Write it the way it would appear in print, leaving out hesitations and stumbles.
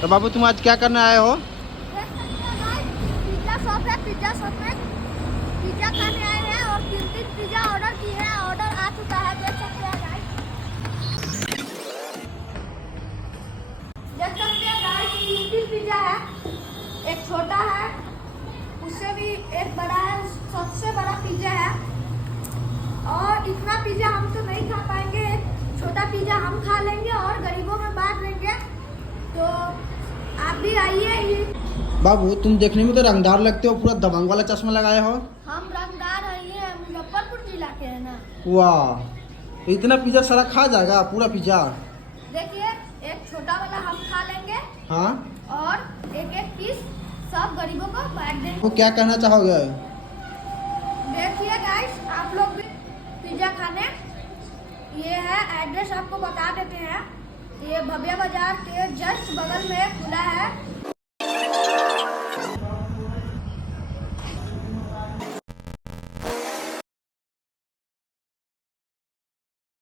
तो बाबू तुम आज क्या करने आए हो? पिज्जा शॉप है, पिज्जा शॉप में पिज्जा खाने आए हैं और 3 पिज्जा ऑर्डर किए हैं। ऑर्डर आ चुका है, देख सकते हैं गाइस। देख सकते हैं गाइस, 3 पिज्जा है। एक छोटा है, उससे भी एक बड़ा है, सबसे बड़ा पिज्जा है। और इतना पिज्जा हम तो नहीं खा पाएंगे, छोटा पिज्जा हम खा लेंगे और गरीबों में बांट देंगे। तो आप भी आइए। बाबू तुम देखने में तो रंगदार लगते हो, पूरा दबंग वाला चश्मा लगाए हो। हम रंगदार हैं, मुजफ्फरपुर जिला के हैं ना। वाह, इतना पिज्जा सारा खा जाएगा पूरा पिज्जा? देखिए, एक छोटा वाला हम खा लेंगे हाँ, और एक एक पीस सब गरीबों को बांट देंगे। वो क्या कहना चाहोगे? देखिए गाइस, आप लोग भी पिज्जा खाने, ये है एड्रेस आपको बता देते हैं। ये भव्य बाजार के जस्ट बगल में खुला है।